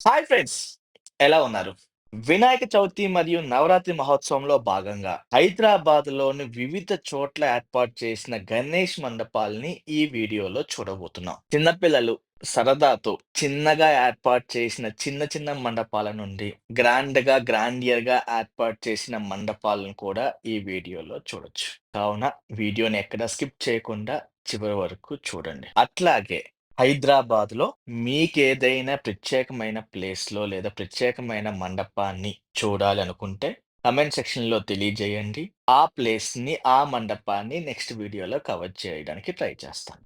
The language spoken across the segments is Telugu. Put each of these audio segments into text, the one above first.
హాయ్ ఫ్రెండ్స్, ఎలా ఉన్నారు? వినాయక చవితి మరియు నవరాత్రి మహోత్సవంలో భాగంగా హైదరాబాద్‌లోని వివిధ చోట్ల ఏర్పాటు చేసిన గణేష్ మండపాల్ని ఈ వీడియోలో చూడబోతున్నాం. చిన్నపిల్లలు సరదాతో చిన్నగా ఏర్పాటు చేసిన చిన్న చిన్న మండపాల నుండి గ్రాండియర్‌గా ఏర్పాటు చేసిన మండపాలను కూడా ఈ వీడియోలో చూడొచ్చు. కావున వీడియోని ఎక్కడ స్కిప్ చేయకుండా చివరి వరకు చూడండి. అట్లాగే హైదరాబాద్‌లో మీకేదైనా ప్రత్యేకమైన ప్లేస్‌లో లేదా ప్రత్యేకమైన మండపాన్ని చూడాలనుకుంటే కామెంట్ సెక్షన్‌లో తెలియజేయండి. ఆ ప్లేస్‌ని, ఆ మండపాన్ని నెక్స్ట్ వీడియోలో కవర్ చేయడానికి ట్రై చేస్తాను.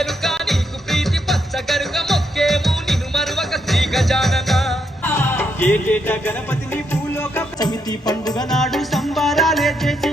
ఎరుక నీకు ప్రీతి పచ్చగరుగ మొక్కేము నిన్ను మరువక శ్రీ గజానన. ఏటేటా గణపతిని భూలోక సమితి పండుగ నాడు సంబారాలే చేసి